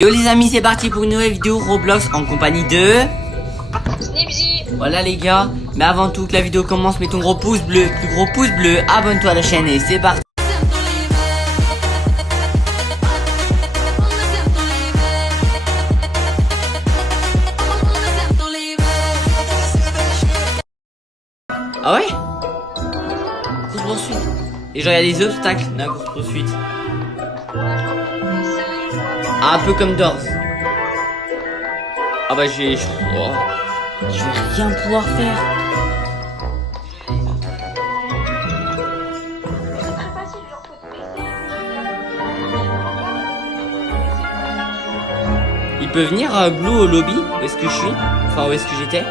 Yo les amis, c'est parti pour une nouvelle vidéo Roblox en compagnie de Snipsy. Voilà les gars, mais avant tout que la vidéo commence, mets ton gros pouce bleu, plus gros pouce bleu, abonne-toi à la chaîne et c'est parti. Ah ouais? Course poursuite. Et genre il y a des obstacles dans la course poursuite. Ah, un peu comme Doors. Ah bah je vais rien pouvoir faire. Il peut venir Blue au lobby? Où est-ce que je suis? Enfin où est-ce que j'étais?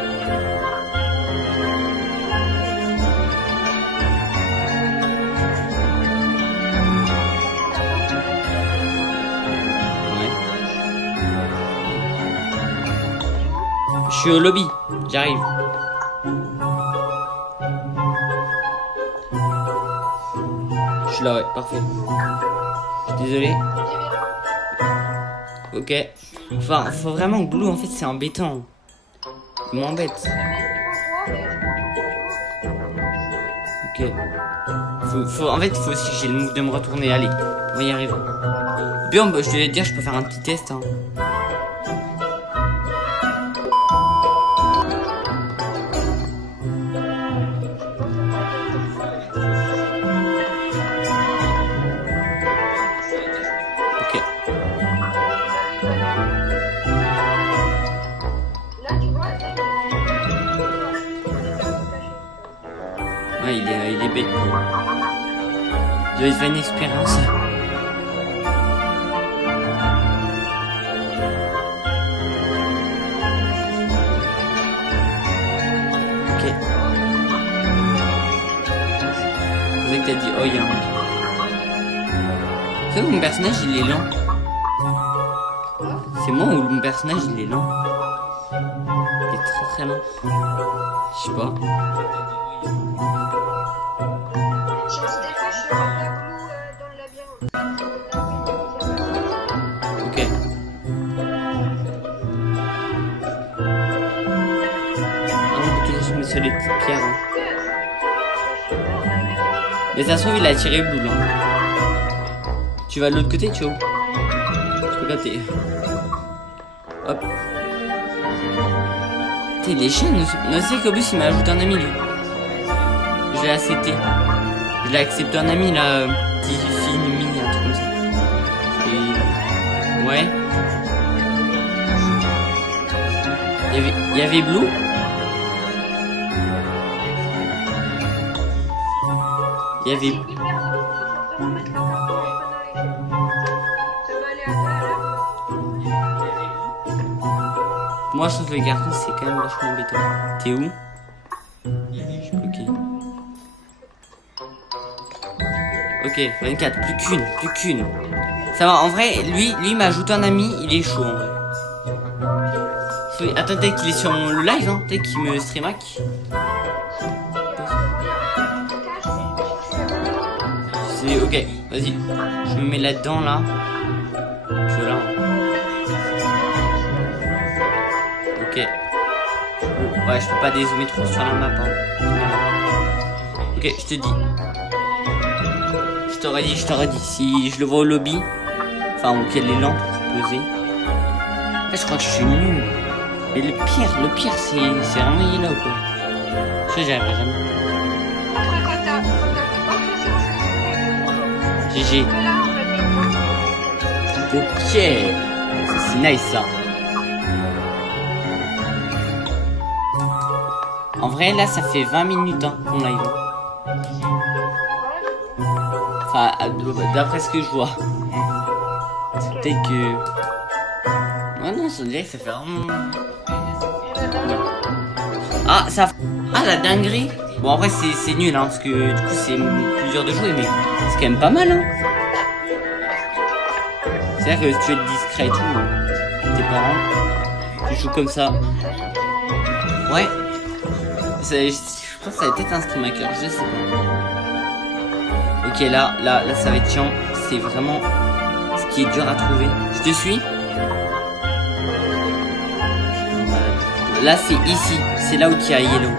Je suis au lobby, j'arrive. Je suis là, ouais, parfait. Je suis désolé. Ok. Enfin, faut vraiment que Blue, en fait, c'est embêtant. Il m'embête. Ok. En fait, faut aussi que j'ai le move de me retourner. Allez, on va y arriver. Bien, je devais te dire, je peux faire un petit test. Hein. Ouais, il est bête. Il doit faire une expérience. Ok. C'est ça que t'as dit, oh, il y a un... C'est où mon personnage il est lent? C'est moi ou mon personnage il est lent? Il est très très lent. Je sais pas. Ok. On peut toujours se mettre sur les petites pierres. Hein. Mais ça se trouve il a tiré Blue là. Tu vas de l'autre côté, tu vois? Je peux capter. Hop. T'es les chiens, non c'est qu'au plus il m'a ajouté un ami lui. Je l'ai accepté. Je l'ai accepté un ami là, petit film, mini, un truc comme ça. Et... ouais. Il y avait Blue. Il y avait... Moi, sauf les cartons, c'est quand même vachement embêtant. T'es où? Je suis bloqué. Ok, 24, plus qu'une. Ça va, en vrai, lui m'a ajouté un ami, il est chaud en vrai. Attends, peut-être qu'il est sur le live, hein, peut-être qu'il me stream hack. C'est ok, vas-y. Je me mets là-dedans, là. Tu vois là. Ok. Ouais, je peux pas dézoomer trop sur la map. Hein. Ok, je te dis. Je t'aurais dit. Si je le vois au lobby, enfin, ou qu'elle est lente pour poser. En fait, je crois que je suis nul. Mais le pire, c'est vraiment il est là ou quoi? Je j'y arriverai jamais. GG. Ok. C'est nice ça. En vrai, là, ça fait 20 minutes hein, qu'on live. Enfin, d'après ce que je vois. C'est peut-être que... ouais, non, ça dirait que ça fait vraiment... ah, ça... ah, la dinguerie. Bon, après, c'est nul, hein, parce que du coup, c'est plus dur de jouer, mais c'est quand même pas mal, hein. C'est-à-dire que si tu veux être discret et tout, avec tes parents, tu joues comme ça. Ouais. Je pense que ça va peut-être un stream hacker, je sais pas. Ok, là, ça va être chiant. C'est vraiment ce qui est dur à trouver. Je te suis? Là, c'est ici. C'est là où il y a Yellow.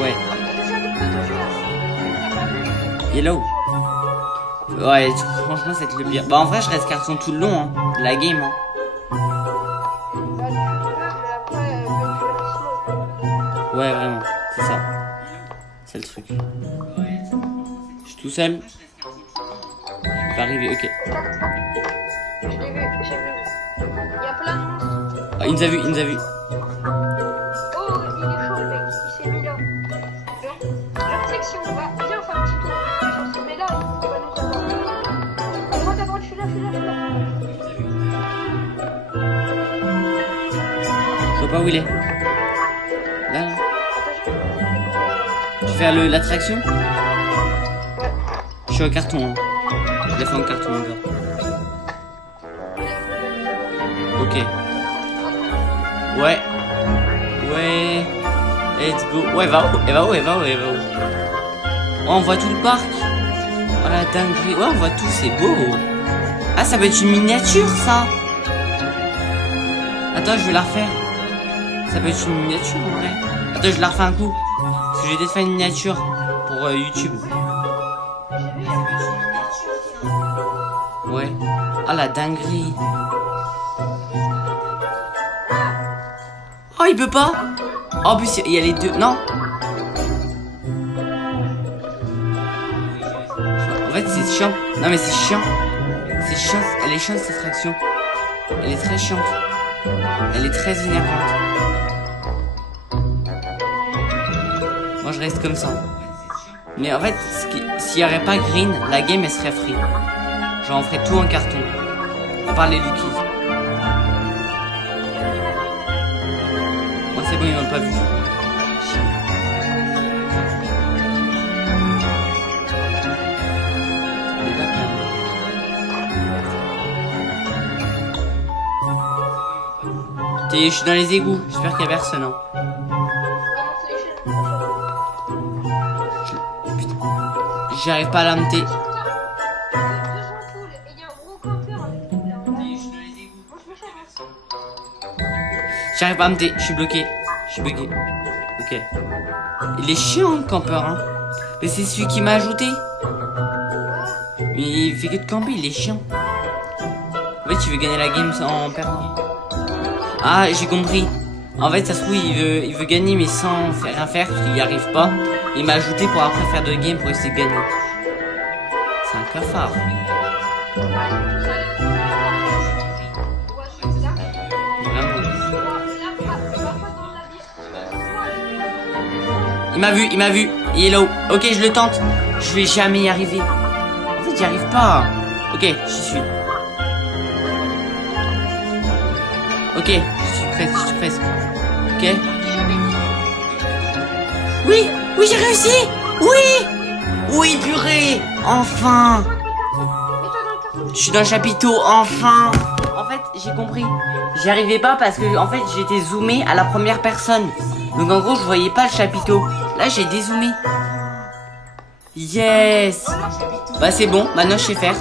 Ouais. Yellow. Ouais, franchement, c'est le pire. Bah, en vrai, je reste carton tout le long, hein. De la game, hein. Ouais, vraiment. C'est ça. C'est le truc. Je suis tout seul. Il va arriver, ok. Je l'ai vu, j'ai vu. Il y a plein de monstres. Ah, il nous a vu, il nous a vu. Oh, il est chaud le mec, il s'est mis là. Genre, tu sais que si on va. Viens, on fait un petit tour. Si on se met là, il va nous avoir. À droite, je suis là, je suis là, je suis là. Je vois pas où il est. Là, là. Tu fais l'attraction? Ouais. Je suis au carton, hein. Je l'ai fait en carton, mon gars. Ok. Ouais. Ouais. Let's go. Ouais, va où? Elle va où? Elle va où? Elle va où? Oh, on voit tout le parc. Oh la dinguerie. Ouais, on voit tout, c'est beau. Ah, ça va être une miniature, ça. Attends, je vais la refaire. Ça peut être une miniature, en vrai. Attends, je la refais un coup. Parce que j'ai déjà fait une miniature pour YouTube. Ouais. Ah, la dinguerie. Oh, il peut pas. Oh, en plus, il y a les deux. Non. En fait, c'est chiant. Non, mais c'est chiant. C'est chiant. Elle est chiante, cette attraction. Elle est très chiante. Elle est très énervante. Moi, je reste comme ça. Mais en fait, s'il n'y aurait pas green, la game, elle serait free. Genre, on ferait tout en carton. À part les Luckies. Moi, c'est bon, ils m'ont pas vu. Je suis dans les égouts. J'espère qu'il y a personne. Hein. J'arrive pas à l'amener. J'arrive pas à m'amener. Je suis bloqué. Je suis bloqué. Ok. Il est chiant le campeur, hein. Mais c'est celui qui m'a ajouté. Mais il fait que de camper, il est chiant. En fait, il veut gagner la game en perdant. Ah, j'ai compris. En fait, ça se trouve, il veut gagner, mais sans faire rien faire, parce qu'il n'y arrive pas. Il m'a ajouté pour après faire de game pour essayer de gagner. C'est un cafard. Vraiment. Il m'a vu. Yellow. Ok, je le tente. Je vais jamais y arriver. En fait, j'y arrive pas. Ok, j'y suis. Ok, je suis presque. Ok. Oui, j'ai réussi. Oui, purée. Enfin. Je suis dans le chapiteau, enfin. En fait, j'ai compris. J'y arrivais pas parce que, en fait, j'étais zoomé à la première personne. Donc, en gros, je voyais pas le chapiteau. Là, j'ai dézoomé. Yes. Bah, c'est bon. Maintenant, je sais faire.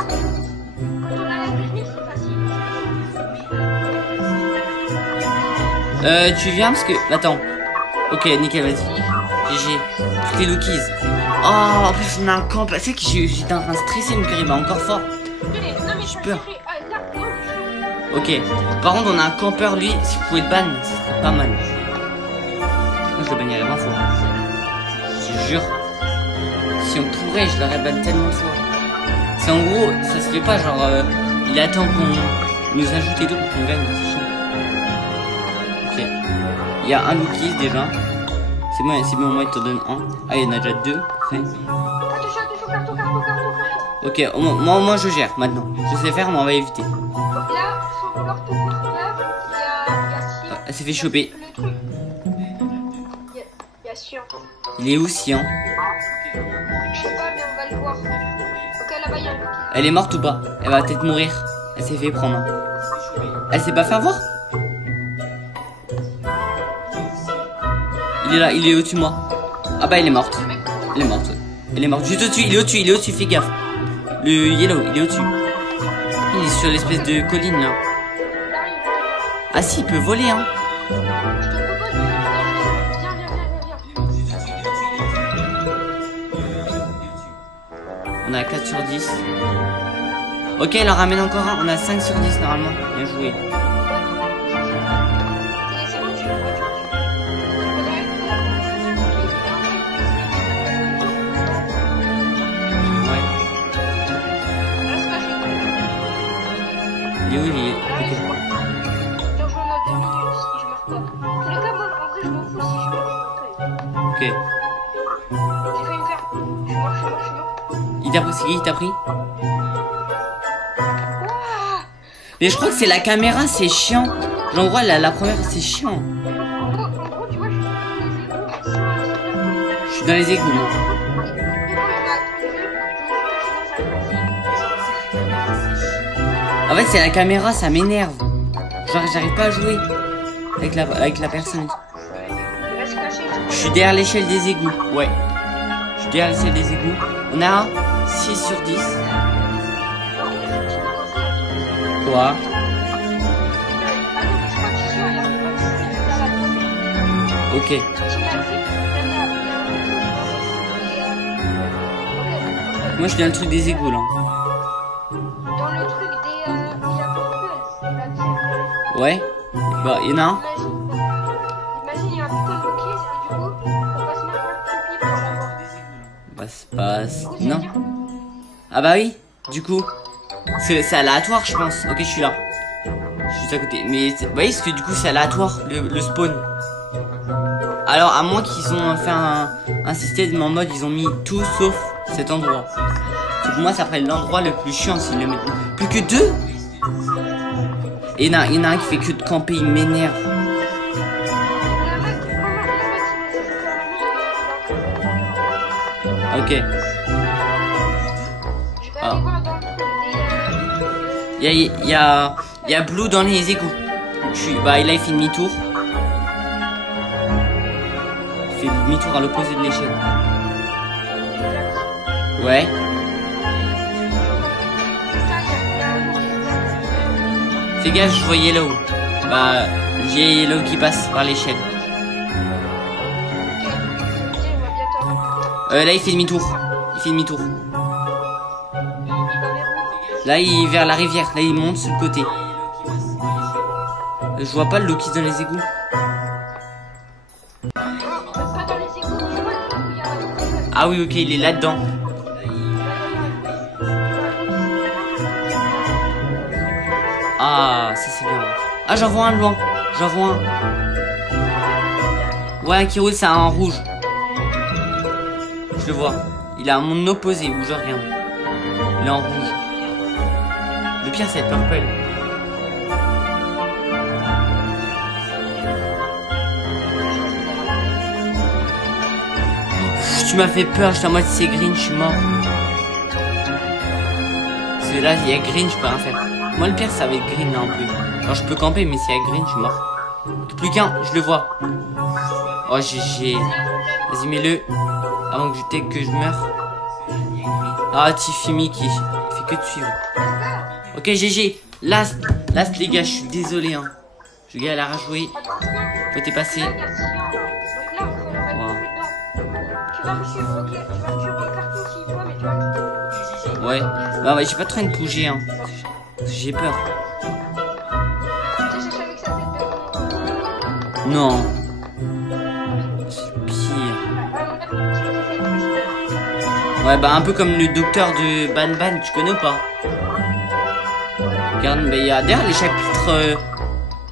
Tu viens parce que... Attends. Ok, nickel, vas-y. GG. Toutes les Luckies. Oh, en plus, on a un camp. Tu sais que j'étais en train de stresser, mon cœur, il va encore fort. J'ai peur. Ok. Par contre, on a un campeur, lui. Si vous pouvez le ban, ce serait pas mal. Moi, je le bannirais 20 fois. Je te jure. Si on pourrait, je l'aurais ban tellement de fois. C'est en gros, ça se fait pas, genre... il attend qu'on nous ajoute les deux pour qu'on gagne. C'est chiant. Ok. Il y a un Luckies déjà. C'est bon, moi il te donne un. Ah, il y en a déjà deux. Okay. Ok, moi je gère maintenant. Je sais faire, mais on va éviter. Là, sans vouloir tout faire peur, il y a Elle s'est fait choper. Il y a Sion. Il est où, Sion? Je sais pas, mais on va le voir. Ok, là-bas, il y a un Luckies. Elle est morte ou pas? Elle va peut-être mourir. Elle s'est fait prendre. Elle s'est pas fait voir? Il est là, il est au-dessus de moi. Ah bah, elle est morte. Elle est morte. Elle est morte. Juste au-dessus, il est au-dessus, fais gaffe. Le yellow, il est au-dessus. Il est sur l'espèce de colline là. Ah si, il peut voler, hein. Je te propose, viens. On a 4 sur 10. Ok, il en ramène encore un. On a 5 sur 10 normalement. Bien joué. Et c'est bon, tu le vois, Ouais. Il est où, il est... Ok. Donc j'en ai 2 minutes si je meurs pas. Tous les cas, moi en vrai je m'en fous si je meurs. Ok. J'ai failli me faire. Je suis mort. Il t'a pris, c'est qui qui t'a pris? Ouah. Mais je crois que c'est la caméra, c'est chiant. Genre, ouais, la première, c'est chiant. En gros, tu vois, je suis dans les égouts. Je suis dans les égouts, moi. En fait, c'est la caméra, ça m'énerve. Genre, j'arrive pas à jouer avec la personne. Je suis derrière l'échelle des égouts. Ouais. Je suis derrière l'échelle des égouts. On a 6 sur 10. Quoi? Ok. Moi, je suis dans le truc des égouts, là. Dans le truc des Ouais. Bah, il y en a un. Imagine, il y a un putain de cookies et du coup, faut pas se mettre dans le pipi pour l'avoir. Bah, c'est pas... Non. Ah bah oui. Du coup, c'est aléatoire, je pense. Ok, je suis là. Je suis juste à côté. Mais vous voyez, parce que du coup, c'est aléatoire, le spawn. Alors, à moins qu'ils ont fait un système en mode, ils ont mis tout sauf cet endroit. Donc, pour moi, ça ferait l'endroit le plus chiant s'ils le mettent. Plus que 2. Et il y en a un qui fait que de camper, il m'énerve. Ok. Je vais aller voir dans le truc des... Il y a Blue dans les égouts. Bah, là, il fait demi-tour. Il fait demi-tour à l'opposé de l'échelle. Ouais. Fais gaffe, je vois Yellow. Bah, j'ai Yellow qui passe par l'échelle. Là, il fait demi-tour. Là, il est vers la rivière. Là, il monte sur le côté. Je vois pas le Loki dans les égouts. Ah oui, ok, il est là-dedans. Ah, ça c'est bien. Ah, j'en vois un de loin. Ouais, qui roule, c'est un rouge. Je le vois. Il a un monde opposé où je regarde. Il est en rouge. Le pire, c'est le purple. Tu m'as fait peur, j'étais en mode c'est green, je suis mort. Parce que là, il y a green, je peux rien faire. Moi, le pire, ça va être green là un peu. Genre, je peux camper, mais s'il y a green, je suis mort. Plus qu'un, je le vois. Oh, GG. Vas-y, mets-le. Avant que je meure. Ah, Tifimi qui fait que de suivre. Ok, GG. Last, les gars, je suis désolé. Hein. Je galère à jouer. Toi, t'es passé. Donc là, tu vas me suivre, ok? Tu vas me suivre en carton s'il faut, mais tu vas me suivre. Ouais. Bah, ouais, j'ai pas trop de bouger, hein. J'ai peur. Tu sais, je suis avec sa tête de... Non. C'est pire. Ouais, bah, un peu comme le docteur de Ban Ban, tu connais ou pas? Regarde, mais il y a derrière les chapitres.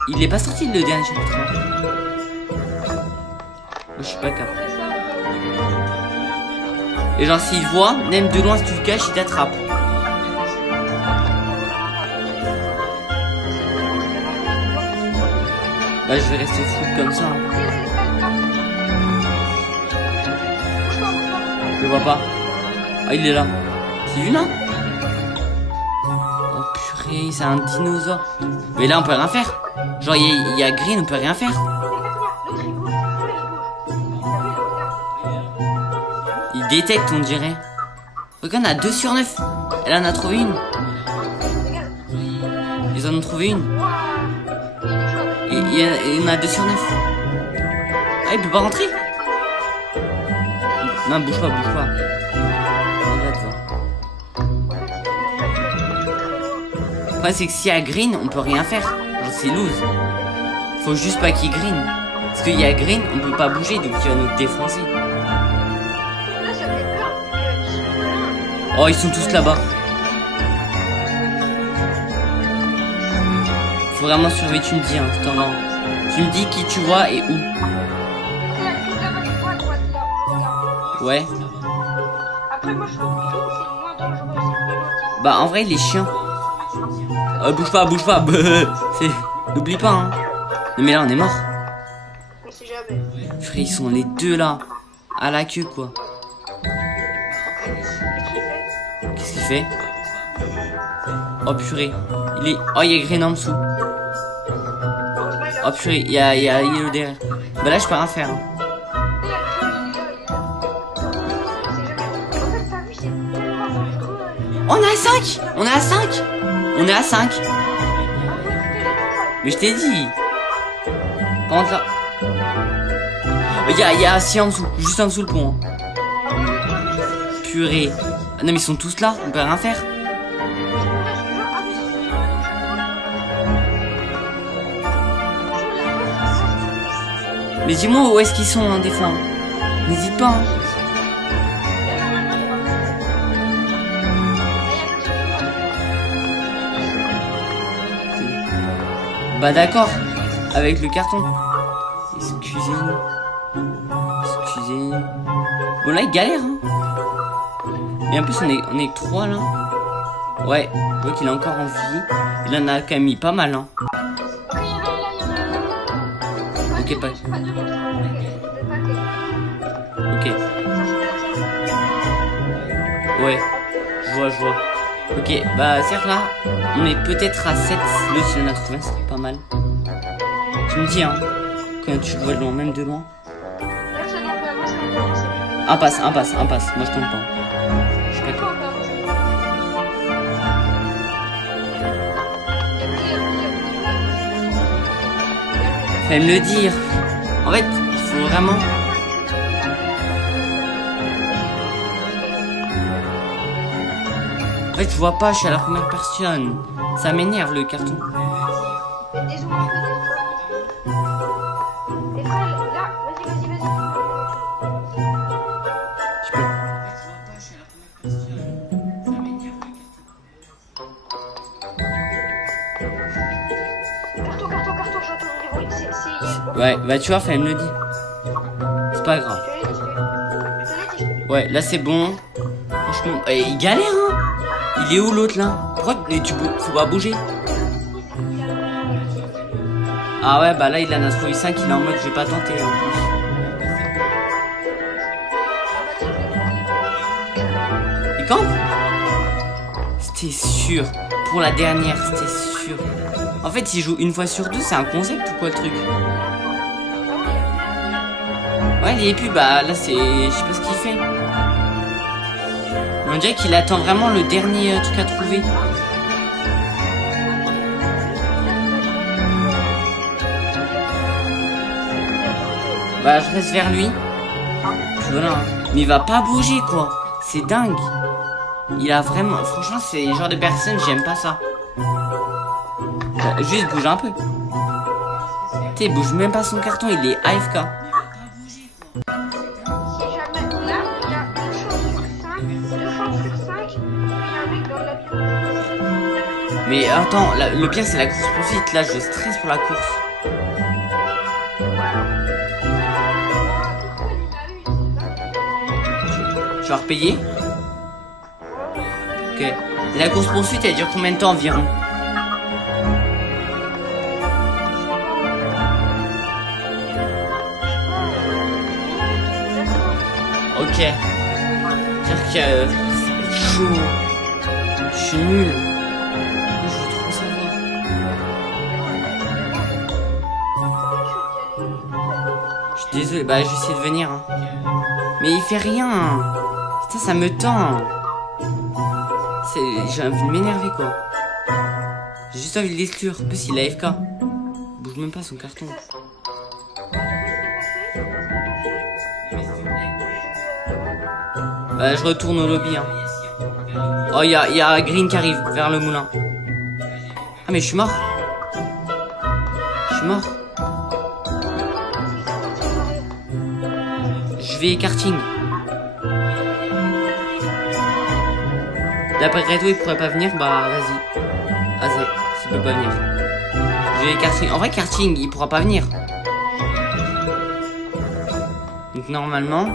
Il est pas sorti le dernier chapitre. Moi, je suis pas capable. Et genre, s'il voit, même de loin, si tu le caches, il t'attrape. Bah, je vais rester fou comme ça. Hein. Je le vois pas. Ah, il est là. C'est lui là? Oh purée, c'est un dinosaure. Mais là, on peut rien faire. Genre, il y a Green, on peut rien faire. Il détecte, on dirait. Regarde, on a 2 sur 9. Elle en a trouvé une. Ils en ont trouvé une. Il y en a 2 sur 9. Ah, il peut pas rentrer? Non, bouge pas, bouge pas. Regarde ça. Après, c'est que si à green, on peut rien faire. Genre, c'est loose. Faut juste pas qu'il green. Parce qu'il y a green, on peut pas bouger, donc il va nous défoncer. Là, ça fait peur. Ils sont là. Oh, ils sont tous là-bas. Faut vraiment surveiller, tu me dis, hein, c'est temps. Tu me dis qui tu vois et où. Là, là-bas, tu vois à droite, là. Regarde. Ouais. Après, moi, je trouve que green, c'est le moins dangereux. C'est plus gentil. Bah, en vrai, il est chiant. Bouge pas, bouge pas. N'oublie pas, hein. Non, mais là, on est mort. On sait jamais. Frère, ils sont les deux là. À la queue, quoi. Qu'est-ce qu'il fait? Oh, purée. Oh, il y a green en dessous. Oh, purée. Il y a yellow derrière. Bah, là, je peux rien faire. Hein. On est à 5. On est à 5. On est à 5. Mais je t'ai dit. Par contre là. Il y a assis en dessous. Juste en dessous le pont. Hein. Purée. Ah non mais ils sont tous là. On peut rien faire. Mais dis-moi où est-ce qu'ils sont hein, des fois. N'hésite pas. Hein. Bah d'accord, avec le carton. Excusez. Bon là il galère hein. Mais en plus on est que 3 là. Ouais, je vois qu'il est encore en vie. Il en a quand même mis pas mal hein. Ok, pas. Ok. Ouais, je vois. Ok, bah certes là, on est peut-être à 7. Le si on a trouvé, c'est pas mal. Tu me dis hein, quand tu le vois de loin, même de loin. Un passe. Moi je tombe pas. Je sais pas quoi. Fallait me le dire. En fait, il faut vraiment. En fait, je vois pas, je suis à la première personne. Ça m'énerve le carton. Dézoome un peu. Et frère, là, vas-y. Je peux. Carton, j'entends des bruits. C'est... Ouais, bah tu vois, fallait me le dire. C'est pas grave. Ouais, là c'est bon. Franchement, il galère hein. Il est où l'autre là? Pourquoi faut pas bouger? Ah ouais, bah là il en a trouvé 5, il est en mode je vais pas tenter en plus. Il campe? C'était sûr. Pour la dernière, c'était sûr. En fait, il joue une fois sur 2, c'est un concept ou quoi le truc? Ouais, il est plus, bah là c'est... Je sais pas ce qu'il fait. On dirait qu'il attend vraiment le dernier truc à trouver. Bah je reste vers lui. Puis voilà. Mais il va pas bouger quoi. C'est dingue. Il a vraiment... Franchement c'est le genre de personne, j'aime pas ça. Juste bouge un peu. T'sais, il bouge même pas son carton, il est AFK. Mais attends, le pire c'est la course poursuite. Là je stresse pour la course. Tu vas repayer? Ok. Et la course poursuite elle dure combien de temps environ? Ok. C'est-à-dire que ça va être chaud. Je suis nul. Je veux trop savoir. Je suis désolé, bah j'essaie de venir. Hein. Mais il fait rien. Putain, ça me tend. J'ai envie de m'énerver quoi. J'ai juste envie de l'exclure. En plus il a AFK. bouge même pas son carton. Je retourne au lobby. Hein. Oh, il y a Green qui arrive vers le moulin. Ah, mais je suis mort. Je suis mort. Je vais karting. D'après Reto, il pourrait pas venir. Bah, vas-y. Vas-y, s'il peut pas venir. Je vais karting. En vrai, karting, il pourra pas venir. Donc, normalement,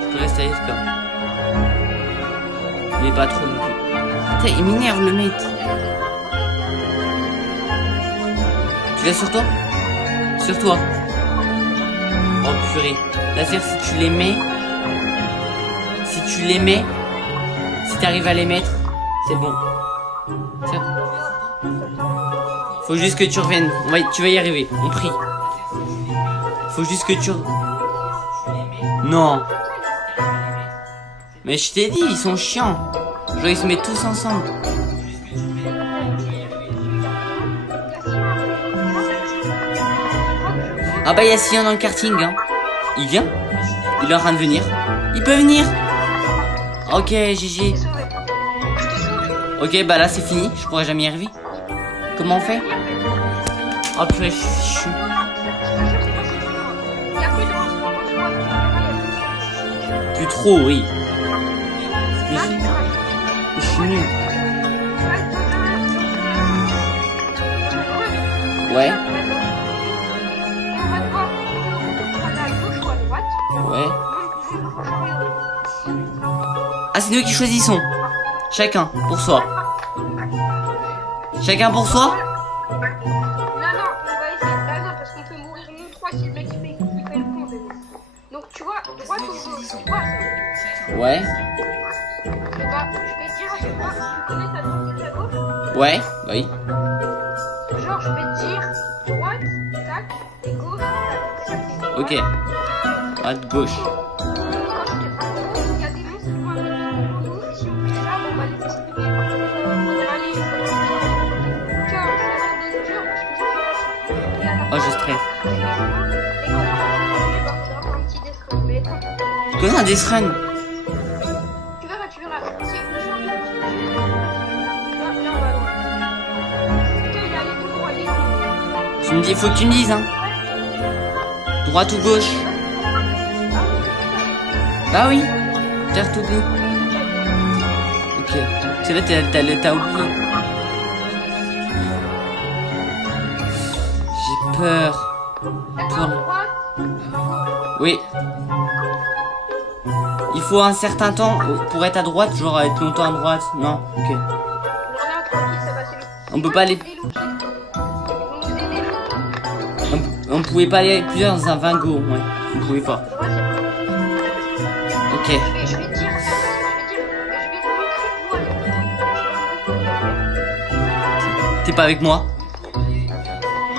je peux rester à l'escorte. Mais pas trop non plus. Putain, il m'énerve le mec. Tu l'as sur toi? Sur toi. Oh purée. Laser, si tu les mets. Si t'arrives à les mettre, c'est bon. Faut juste que tu reviennes. Tu vas y arriver. On prie. Faut juste que tu... Non. Mais je t'ai dit, ils sont chiants. Genre ils se mettent tous ensemble. Ah bah il y a Sion dans le karting. Hein. Il vient. Il est en train de venir. Il peut venir. Ok, GG. Ok, bah là c'est fini. Je pourrais jamais y arriver. Comment on fait? Oh purée, je suis... Plus trop, oui. Je suis nul. Ouais. Ouais. Ah, c'est nous qui choisissons. Chacun pour soi. Chacun pour soi. Non, on va essayer. Non, parce qu'on peut mourir nous trois si le mec il fait le con. Donc tu vois, droite ou gauche, tu vois ça. Ouais. Et bah, je vais te dire à chaque fois, tu connais ta droite et ta gauche? Ouais, oui. Genre, je vais te dire droite, tac, et gauche, tac. Ok. Droite, gauche. Quand je te dis, il y a des monstres qui vont arriver devant nous. Si on fait ça, on va les expliquer. Faudra aller. Tiens, ça va être dur parce que je sais pas. Et à la Oh, je fin, stresse. et quand on va faire un petit dessin. Mais attends. Quoi, un death run? Tu verras. Si le champ de là, on va loin. Putain, il est allé tout droit, il est allé. Tu me dis, faut que tu me dises, hein. Droite ou gauche? Bah oui. T'as tout oublié. Ok. C'est vrai, t'as oublié. J'ai peur. D'accord, droite. Oui. Il faut un certain temps pour être à droite, genre être longtemps à droite. Non, ok. Là, tranquille, ça va, c'est le... On peut pas aller. On pouvait pas aller plusieurs dans un Vingo, ouais. On pouvait pas. Ok. Je vais te dire, je vais te montrer où aller. T'es pas avec moi?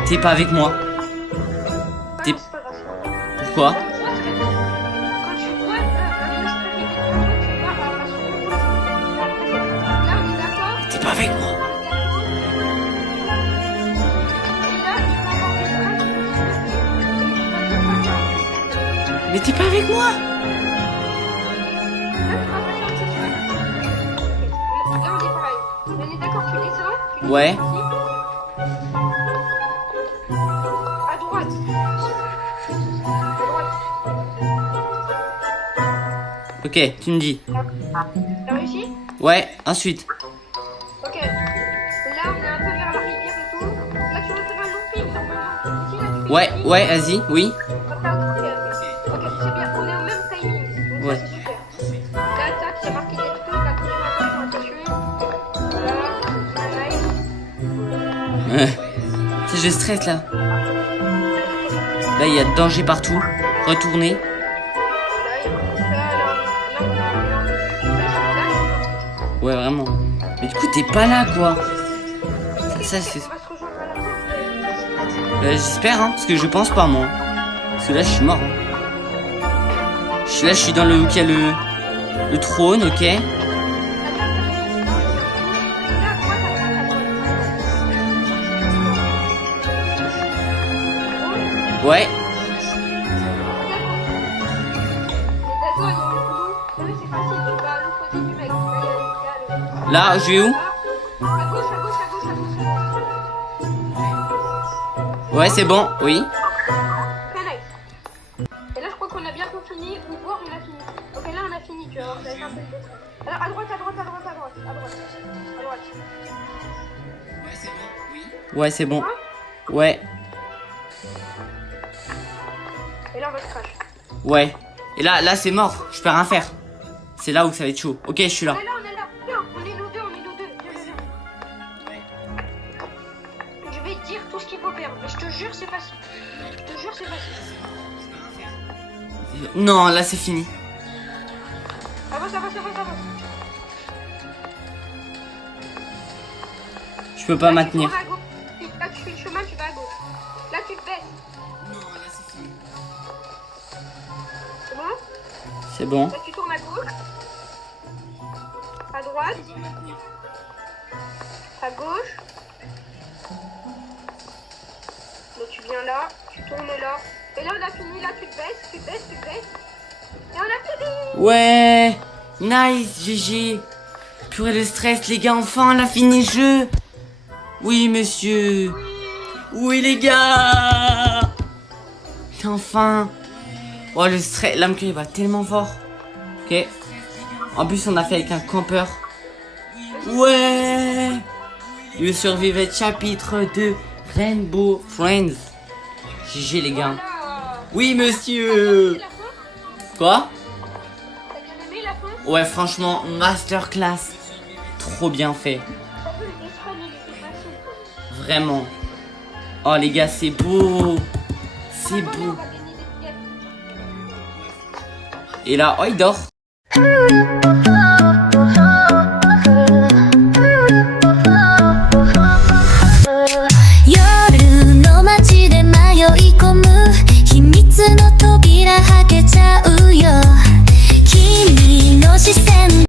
T'es pas avec moi? C'est pas grave. Pourquoi? Quand tu vois un monstre arriver devant toi, tu vas à son opposé. Là, on est d'accord? T'es pas avec moi? Et là, il va avoir des trains qui vont se lever. Mais t'es pas avec moi? Là, on est pareil. On est d'accord, tu descends. Ouais. Ici. À droite. Ok, tu me dis. T'as réussi? Ouais, ensuite. Ok. Là, on est un peu vers la rivière et tout. Là, tu vas faire un looping normalement. Ici, là, tu fais Ouais, un looping. ouais, vas-y, oui. Ok, c'est bien. On est au même timing. Donc Ouais. ça, c'est super. Là, tac, il y a marqué des trucs. Attention. Voilà. Ça, je stresse là. Là, il y a danger partout. Retournez. Ouais, vraiment. Mais du coup, t'es pas là, quoi. Ça, c'est... j'espère, hein, parce que je pense pas, moi. Parce que là, je suis mort. Hein. Là, je suis dans le... où il y a le trône, ok. Ouais. Là, je vais où? À gauche. Ouais, c'est bon, oui. Très nice. Et là, je crois qu'on a bientôt fini, ou voire on a fini. Ok, là, on a fini, tu vas voir, vous avez fait un peu de détail. Alors, à droite. Ouais, c'est bon. Ouais, Et là, on va se crash. ouais. Et là, c'est mort. Je peux rien faire. C'est là où ça va être chaud. Ok, je suis là. On est là. Viens, on est nous deux. Viens. Je vais te dire tout ce qu'il faut faire, mais je te jure, c'est facile. Non, là, c'est fini. Avance. Je peux pas Là, tu maintenir. tournes à gauche. Là, tu fais le chemin, tu vas à gauche. Là, tu te baisses. Non, là, c'est fini. C'est bon? C'est bon. Là, tu tournes à gauche. À droite. À gauche. Donc, tu viens là. Tu tournes là. Et là, on a fini. Là, tu te baisses. Et on a fini. Ouais. Nice, GG. Purée le stress, les gars. Enfin, on a fini le jeu. Oui, monsieur. Oui, les gars. Enfin. Oh, le stress. L'âme qui va tellement fort. Ok. En plus, on a fait avec un campeur. Ouais. Le survivait chapitre 2 Rainbow Friends. GG, les gars. Voilà. Oui, monsieur. T'as bien aimé la fin? Quoi? T'as bien aimé la fin? Ouais, franchement, masterclass. Trop bien fait. T'as vu, le dessin, il était facile, quoi. Vraiment. Oh, les gars, c'est beau. C'est Attendez, beau. on va gagner des pièces. Et là, oh, il dort.